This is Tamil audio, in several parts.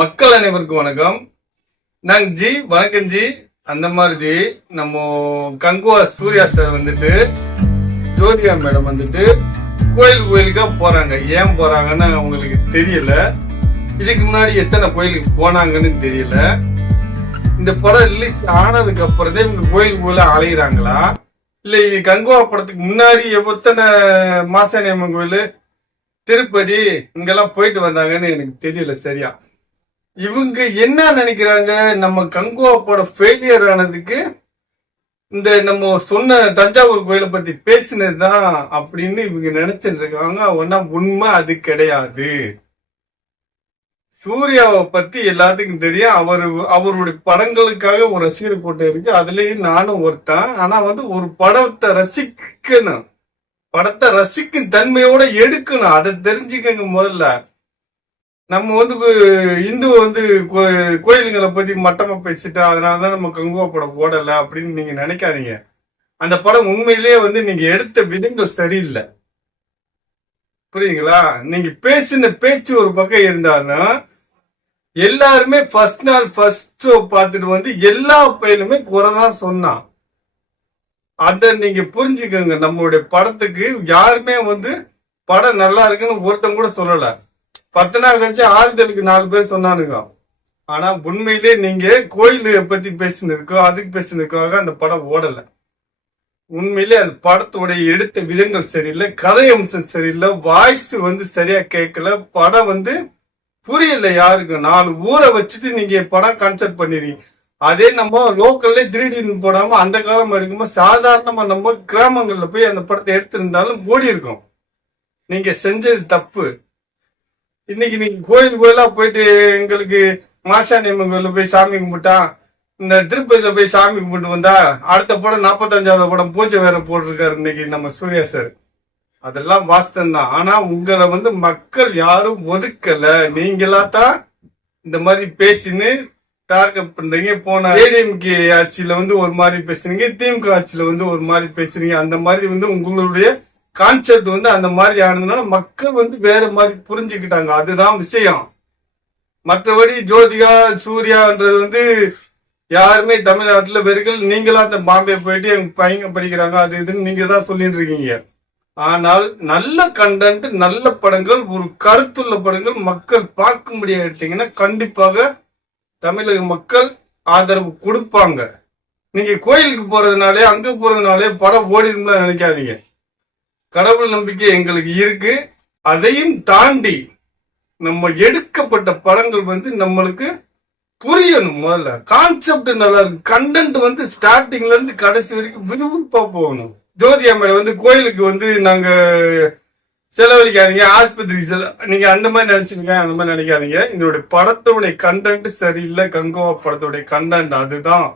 மக்கள் அனைவருக்கும் வணக்கம். நாங்க ஜி வணக்கம் ஜி. அந்த மாதிரி நம்ம கங்குவா சூர்யா சார் வந்துட்டு ஜோதிகா மேடம் வந்துட்டு கோயில் கோயிலுக்கா போறாங்க. ஏன் போறாங்கன்னு அவங்களுக்கு தெரியல. இதுக்கு முன்னாடி எத்தனை கோயிலுக்கு போனாங்கன்னு தெரியல. இந்த படம் ரிலீஸ் ஆனதுக்கு அப்புறதே இவங்க கோயில் கோயில அலையிறாங்களா? இல்ல இது கங்குவா படத்துக்கு முன்னாடி எத்தனை மாசாணியம்மன் கோயில்? திருப்பதி இங்கெல்லாம் போயிட்டு வந்தாங்கன்னு எனக்கு தெரியல சரியா. இவங்க என்ன நினைக்கிறாங்க? நம்ம கங்குவாப்போட படம் ஃபெயிலியர் ஆனதுக்கு இந்த நம்ம சொன்ன தஞ்சாவூர் கோயிலை பத்தி பேசினதுதான் அப்படின்னு இவங்க நினைச்சிட்டு இருக்காங்க. ஒன்னா உண்மை அது கிடையாது. சூர்யாவை பத்தி எல்லாத்துக்கும் தெரியும். அவர் அவருடைய படங்களுக்காக ஒரு ரசிகர் கூட்டம் இருக்கு. அதுலயும் நானும் ஒருத்தன். ஆனா வந்து ஒரு படத்தை ரசிக்கணும். படத்தை ரசிக்கும் தன்மையோட எடுக்கணும். அதை தெரிஞ்சுக்கங்க முதல்ல. நம்ம வந்து இந்து வந்து கோ- கோயிலுங்களை பத்தி மட்டமா பேசிட்டா அதனாலதான் நம்ம கங்குவா படம் போடல அப்படின்னு நீங்க நினைக்காதீங்க. அந்த படம் உண்மையிலேயே வந்து நீங்க எடுத்த விதங்கள் சரியில்லை. புரியுதுங்களா? நீங்க பேசின பேச்சு ஒரு பக்கம் இருந்தாலும் எல்லாருமே ஃபர்ஸ்ட் நாள் ஃபர்ஸ்ட் ஷோ பார்த்துட்டு வந்து எல்லா பையனுமே குறைதான் சொன்னான். அதை நீங்க புரிஞ்சுக்கோங்க. நம்மளுடைய படத்துக்கு யாருமே வந்து படம் நல்லா இருக்குன்னு ஒருத்தன் கூட சொல்லலை. பத்து நாள் கழிச்சு ஆறுதலுக்கு நாலு பேர் சொன்னானுங்க. ஆனா உண்மையிலே நீங்க கோயில பத்தி பேசினிருக்கோ அதுக்கு பேசினிருக்காக அந்த படம் ஓடல. உண்மையிலே அந்த படத்துடைய எடுத்த விதங்கள் சரியில்லை கதை அம்சம் சரியில்லை வாய்ஸ் வந்து சரியா கேட்கல படம் வந்து புரியல யாருக்கும் நாலு ஊரை வச்சுட்டு நீங்க படம் கன்சல்ட் பண்ணிடுறீங்க அதே நம்ம லோக்கல்ல திடீர்னு போடாம அந்த காலம் எடுக்கும்போது சாதாரணமா நம்ம கிராமங்கள்ல போய் அந்த படத்தை எடுத்திருந்தாலும் ஓடி இருக்கும் நீங்க செஞ்சது தப்பு. இன்னைக்கு நீங்க கோயில் கோயிலா போயிட்டு எங்களுக்கு மாசாணியம்மன் கோயில போய் சாமி கும்பிட்டான் இந்த திருப்பதியில போய் சாமி கும்பிட்டு வந்தா அடுத்த படம் நாற்பத்தஞ்சாவது படம் பூஜை வேற போட்டிருக்காரு இன்னைக்கு நம்ம சூர்யா சார். அதெல்லாம் வாஸ்தந்தான் ஆனா உங்களை வந்து மக்கள் யாரும் ஒதுக்கல. நீங்களா தான் இந்த மாதிரி பேசின்னு டார்கெட் பண்றீங்க. போன ஏடிஎம்கே ஆட்சியில வந்து ஒரு மாதிரி பேசுறீங்க திமுக ஆட்சியில வந்து ஒரு மாதிரி பேசுறீங்க அந்த மாதிரி வந்து உங்களுடைய கான்செப்ட் வந்து அந்த மாதிரி ஆனதுனால மக்கள் வந்து வேற மாதிரி புரிஞ்சுக்கிட்டாங்க. அதுதான் விஷயம். மற்றபடி ஜோதிகா சூர்யான்றது வந்து யாருமே தமிழ்நாட்டில் வெறுகள் நீங்களா அந்த பாம்பே போயிட்டு எங்க பையங்க படிக்கிறாங்க அது இதுன்னு நீங்க தான் சொல்லிட்டு இருக்கீங்க. ஆனால் நல்ல கண்டென்ட் நல்ல படங்கள் ஒரு கருத்துள்ள படங்கள் மக்கள் பார்க்கும்படியா எடுத்தீங்கன்னா கண்டிப்பாக தமிழக மக்கள் ஆதரவு கொடுப்பாங்க. நீங்க கோயிலுக்கு போறதுனாலே அங்க போறதுனாலே படம் ஓடிடும்லாம் நினைக்காதீங்க. கடவுள் நம்பிக்கை எங்களுக்கு இருக்கு. அதையும் தாண்டி நம்ம எடுக்கப்பட்ட படங்கள் வந்து நம்மளுக்கு புரியணும் முதல்ல. கான்செப்ட் நல்லா இருக்கு. கண்டென்ட் வந்து ஸ்டார்டிங்ல இருந்து கடைசி வரைக்கும் விறுவிறுப்பா போகணும். ஜோதியா மேடம் வந்து கோயிலுக்கு வந்து நாங்க செலவழிக்காதீங்க. ஆஸ்பத்திரி செல நீங்க அந்த மாதிரி நினைச்சிருங்க அந்த மாதிரி நினைக்காதீங்க. என்னுடைய படத்தோடைய கண்டென்ட் சரியில்லை. கங்கோவா படத்தோடைய கண்டென்ட் அதுதான்.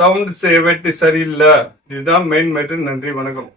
சவுண்ட் வெட்டு சரியில்லை. இதுதான் மெயின் மேட்டர் நன்றி வணக்கம்.